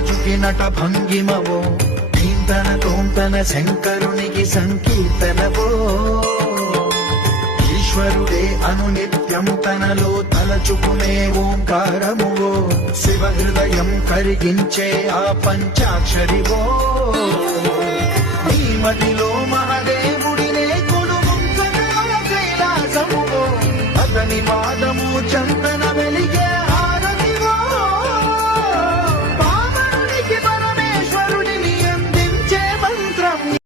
రాజుకి నట భంగిమవో నీంతన తోంతన శంకరునికి సంకీర్తనవో ఈశ్వరుడే అనునిత్యం తనలో తలచుకునే ఓంకారమువో శివ హృదయం కరిగించే ఆ పంచాక్షరివో నీ మదిలో